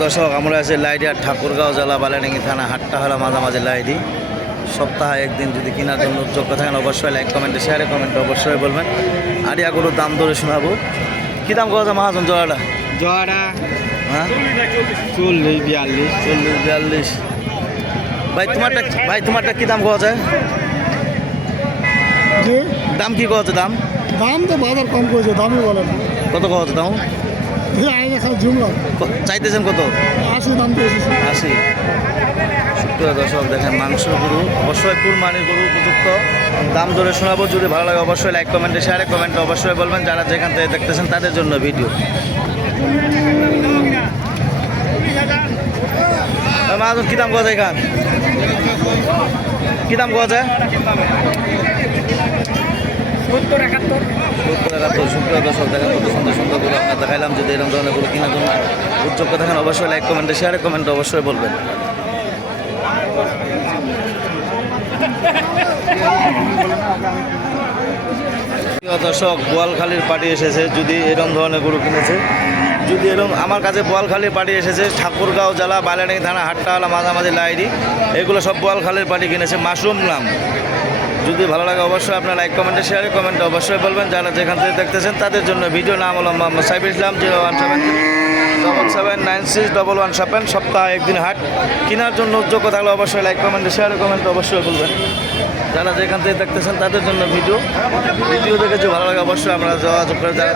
দর্শক আমরা আছি লাইডিয়া ঠাকুরগাঁও জেলা বালিয়াডাঙ্গি থানা হাটটা হলো মাঝামাঝি লাইডি। সপ্তাহে একদিন যদি কেনার জন্য যোগ্য থাকেন অবশ্যই লাইক কমেন্টে শেয়ারে কমেন্টে অবশ্যই বলবেন। আরিয়া গরুর দাম ধরে শোনাবো। কী দাম কথা মহাজন জোড়াটা? জোড়া হ্যাঁ 40-42 তোমারটা কী দাম কথা যায়? দাম কি কথা? দাম তো বাজার কম করেছে, দামই বলে না। কত কথা দাম চাইতেছেন? কত? 80 দাম তো 80। দর্শক দেখেন মাংস গরু, অবশ্যই কুরবানির গরু উপযুক্ত দাম ধরে শোনাবো। যদি ভালো লাগে অবশ্যই লাইক কমেন্টে শেয়ারে কমেন্টে অবশ্যই বলবেন। যারা যেখান থেকে দেখতেছেন তাদের জন্য ভিডিও। মাহাজন কী দাম কথা এখান? কী দাম কথা? 70-71। সুপ্রিয় দর্শক দেখেন কত সুন্দর সুন্দর গরু আমরা দেখাইলাম। যদি এরকম ধরনের গরু কেনার জন্য উদ্যোগ দেখেন অবশ্যই লাইক কমেন্টে শেয়ারে কমেন্টে অবশ্যই বলবেন। দর্শক বোয়ালখালীর পার্টি এসেছে। যদি এরকম ধরনের গরু কিনেছে, যদি এরকম আমার কাছে বোয়ালখালীর পার্টি এসেছে ঠাকুরগাঁও জেলা বালিয়াডাঙ্গি থানা হাট্টাওয়ালা মাঝামাঝি লাইডি, এগুলো সব বোয়ালখালীর পার্টি কিনেছে। মাশরুম নাম। যদি ভালো লাগে অবশ্যই আপনার লাইক কমেন্টে শেয়ারে কমেন্টে অবশ্যই বলবেন। যারা যেখান থেকে দেখতেছেন তাদের জন্য ভিডিও। নাম হলো মোহাম্মদ সাইফুল ইসলাম। 01777961117। সপ্তাহে একদিন হাট কেনার জন্য যোগ্য থাকলে অবশ্যই লাইক কমেন্টে শেয়ারে কমেন্টে অবশ্যই বলবেন। যারা যেখান থেকে দেখতেছেন তাদের জন্য ভিডিও দেখে যে ভালো লাগে অবশ্যই আমরা যোগাযোগ করে। যারা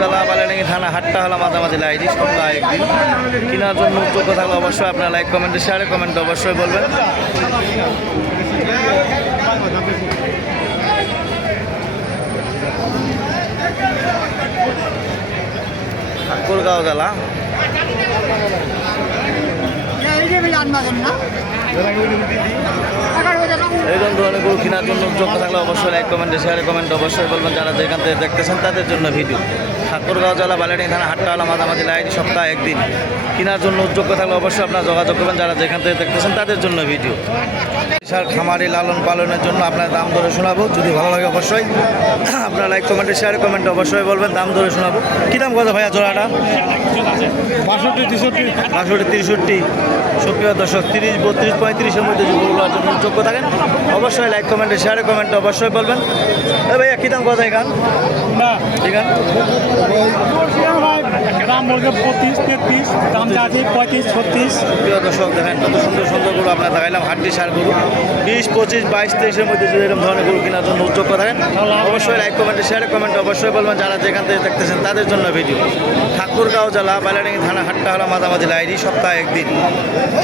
জেলা বালিয়াডাঙ্গি থানা হাটটা হলো মাঝামাঝি লাইডি। সপ্তাহে একদিন কেনার জন্য যোগ্য থাকলে অবশ্যই আপনার লাইক কমেন্টে শেয়ারে কমেন্টে অবশ্যই বলবেন। ঠাকুরগাঁও জেলা এইরকম ধরনের গরু কেনার জন্য যোগ্য থাকলে অবশ্যই লাইক কমেন্টে শেয়ারে কমেন্টে অবশ্যই বলবেন। যারা যেখান থেকে দেখতেছেন তাদের জন্য ভিডিও। ঠাকুরগাঁও জেলা বালিয়াডাঙ্গি থানা হাট্টাওয়ালা মাঝামাঝি লাইডি। সপ্তাহে একদিন কেনার জন্য যোগ্য থাকলে অবশ্যই আপনারা যোগাযোগ করবেন। যারা যেখান থেকে দেখতেছেন তাদের জন্য ভিডিও। সার খামারি লালন পালনের জন্য আপনার দাম ধরে শোনাবো। যদি ভালো লাগে অবশ্যই আপনারা লাইক কমেন্টে শেয়ারে কমেন্টে অবশ্যই বলবেন। দাম ধরে শোনাবো। কী দাম কথা ভাইয়া জোড়াটা? 62-63। সুপ্রিয় দর্শক 30-32-35-এর মধ্যে গরুগুলোর জন্য যোগ্য থাকেন অবশ্যই লাইক কমেন্টে শেয়ারে কমেন্টে অবশ্যই বলবেন। ভাইয়া কী দাম কথা এখান? এখান দাম বলবে 25-33, দাম আছে 35-36। প্রিয় দর্শক দেখেন কত সুন্দর সুন্দর গরু আপনার দেখাইলাম। হাড্ডি সার গরু 20-25-22-23-এর মধ্যে যদি এরকম ধরনের গরু কেনার জন্য যোগ্য থাকেন অবশ্যই লাইক কমেন্টে শেয়ারে কমেন্টে অবশ্যই বলবেন। যারা যেখান থেকে দেখতেছেন তাদের জন্য ভিডিও। ঠাকুরগাঁও জেলা বালিয়াডাঙ্গি থানা হাট্টাওয়ালা মাঝামাঝি লাইডি। সপ্তাহে একদিন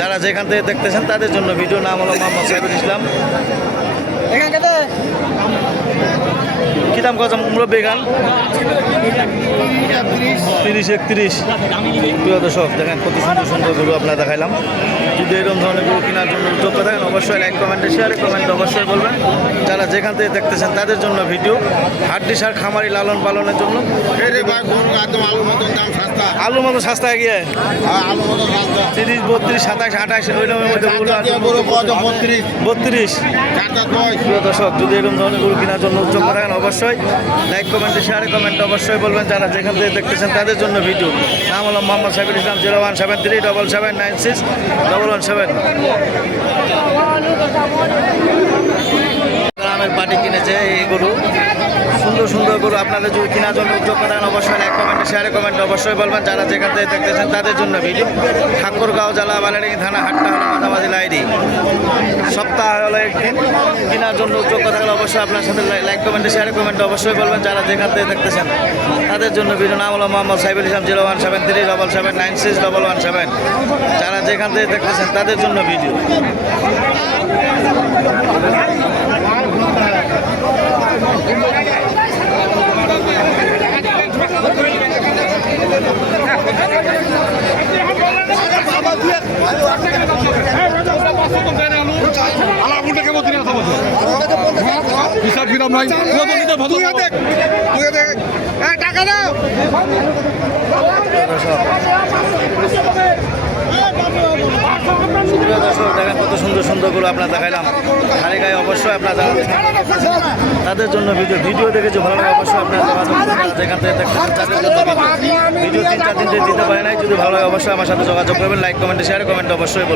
যারা যেখান থেকে দেখতেছেন তাদের জন্য ভিডিও। নাম হলো মোহাম্মদ সাইফুল ইসলাম। কী দাম কথা মুরব্বী গান? 30-31। প্রিয় দর্শক দেখেন কত সুন্দর সুন্দর গরু আপনার দেখাইলাম। যদি এরকম ধরনের গরু কেনার জন্য যোগ্য থাকেন অবশ্যই লাইক কমেন্টে শেয়ারে কমেন্টে অবশ্যই বলবেন। যারা যেখান থেকে দেখতেছেন তাদের জন্য ভিডিও। হাড্ডি সার খামারি লালন পালনের জন্য আলুর মতো সস্তা গিয়ে 30-32-27-28 ওই রকমের মধ্যে 32। প্রিয় দর্শক যদি এরকম ধরনের গরু কেনার জন্য যোগ্য থাকেন অবশ্যই লাইক কমেন্টে শেয়ারে কমেন্টে অবশ্যই বলবেন। যারা যেখান থেকে দেখতেছেন তাদের জন্য ভিডিও। নাম হলো মোহাম্মদ সাইফুল ইসলাম। 017379617। গ্রামের পার্টি কিনেছে এই গরু। সুন্দর সুন্দর গরু আপনাদের যদি কেনার জন্য যোগ্য থাকেন অবশ্যই লাইক কমেন্টে শেয়ারে কমেন্টে অবশ্যই বলবেন। যারা যেখান থেকে দেখতেছেন তাদের জন্য ভিডিও। ঠাকুরগাঁও জেলা বালিয়াডাঙ্গি থানা হাট্টাওয়ালা মাঝামাঝি লাইডি। সপ্তাহে হলো একদিন কেনার জন্য যোগ্য থাকলে অবশ্যই আপনার সাথে লাইক কমেন্টে শেয়ারে কমেন্টে অবশ্যই বলবেন। যারা যেখান থেকে দেখতেছেন তাদের জন্য ভিডিও। নাম হলো মোহাম্মদ সাইফুল ইসলাম। 017379617। যারা যেখান থেকে দেখতেছেন তাদের জন্য ভিডিও। টাকা দাও। দর্শক দেখেন কত সুন্দর সুন্দরগুলো আপনার দেখাইলাম খালি গায়ে অবশ্যই আপনার যারা তাদের জন্য ভিডিও দেখে যে ভালো লাগে অবশ্যই আপনার যোগাযোগ করবেন। যেখান থেকে দেখতেছেন তাদের জন্য ভিডিও 3-4 দিন দিতে পারে নাই, যদি ভালো লাগে অবশ্যই আমার সাথে যোগাযোগ করবেন। লাইক কমেন্টে শেয়ার কমেন্ট অবশ্যই বলবেন।